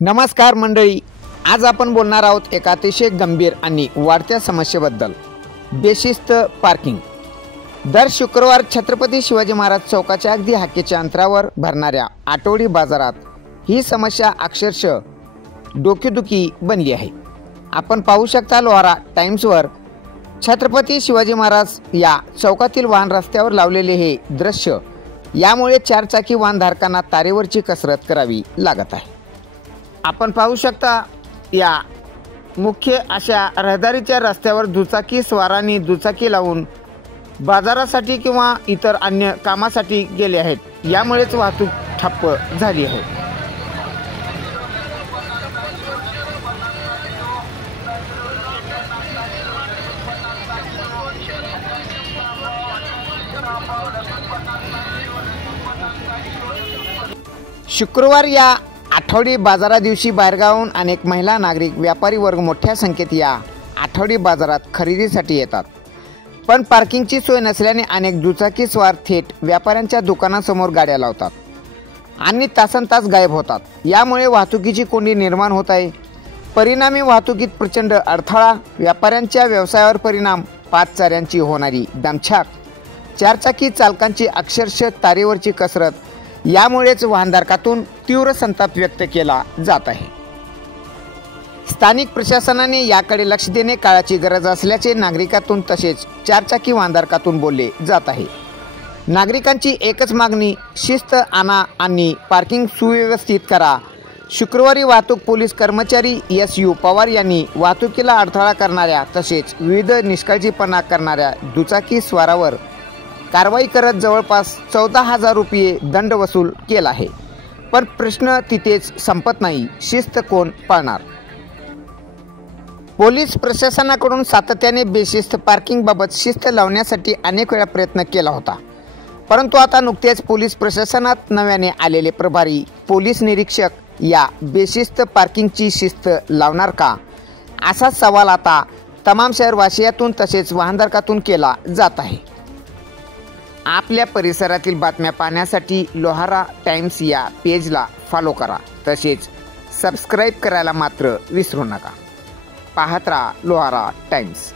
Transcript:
नमस्कार मंडळी, आज आपण बोलणार आहोत एका अतिशय गंभीर आणि वाढत्या समस्येबद्दल, बेशिस्त पार्किंग। दर शुक्रवार छत्रपती शिवाजी महाराज चौकाच्या अगदी हाकेच्या अंतरावर भरणाऱ्या आठवडी बाजारात ही समस्या अक्षरशः डोकेदुखी बनली आहे। आपण पाहू शकता लोहारा टाइम्सवर छत्रपती शिवाजी महाराज या चौकातील वाहन रस्त्यावर लावलेले हे दृश्य, यामुळे चारचाकी वाहनधारकांना तारेवरची कसरत करावी लागत आहे। आपण पाहू शकता या मुख्य अशा रहदारीच्या रस्त्यावर दुचाकी स्वारांनी दुचाकी लावून बाजारासाठी किंवा इतर अन्य कामासाठी गेले आहेत। यामुळेच वाहतूक ठप्प झाली आहे। शुक्रवार या आठवडी बाजारा दिवशी बाहेरगावून अनेक महिला, नागरिक, व्यापारी वर्ग मोठ्या संख्येत या आठवडी बाजारात खरेदीसाठी येतात। पण पार्किंगची सोय नसल्याने अनेक दुचाकी स्वार थेट व्यापाऱ्यांच्या दुकानासमोर गाड्या लावतात आणि तासनतास गायब होतात। यामुळे वाहतुकीची कोंडी निर्माण होत आहे। परिणामी वाहतुकीत प्रचंड अडथळा, व्यापाऱ्यांच्या व्यवसायावर परिणाम, पादचाऱ्यांची होणारी दमछाक, चारचाकी चालकांची अक्षरशः तारेवरची कसरत, यामुळेच वाहनधारकातून तीव्र संताप व्यक्त केला जात आहे। स्थानिक प्रशासनाने याकडे लक्ष देणे काळाची गरज असल्याचे नागरिकातून तसेच चारचाकी वाहनधारकातून बोलले जात आहे। नागरिकांची एकच मागणी, शिस्त आणा आणि पार्किंग सुव्यवस्थित करा। शुक्रवारी वाहतूक पोलीस कर्मचारी SU पवार यांनी वाहतुकीला अडथळा करणाऱ्या तसेच विविध निष्काळजीपणा करणाऱ्या दुचाकी स्वारावर कारवाई करत जवळपास 14,000 रुपये दंड वसूल केला आहे। पण प्रश्न तिथेच संपत नाही, शिस्त कोण पाळणार? पोलीस प्रशासनाकडून सातत्याने बेशिस्त पार्किंगबाबत शिस्त लावण्यासाठी अनेक वेळा प्रयत्न केला होता, परंतु आता नुकतेच पोलीस प्रशासनात नव्याने आलेले प्रभारी पोलीस निरीक्षक या बेशिस्त पार्किंगची शिस्त लावणार का, असा सवाल आता तमाम शहरवासियातून तसेच वाहनधारकातून केला जात आहे। आपल्या परिसरातील बातम्या पाहण्यासाठी लोहारा टाइम्स या पेजला फॉलो करा, तसेच सबस्क्राईब करायला मात्र विसरू नका। पाहत राहा लोहारा टाइम्स।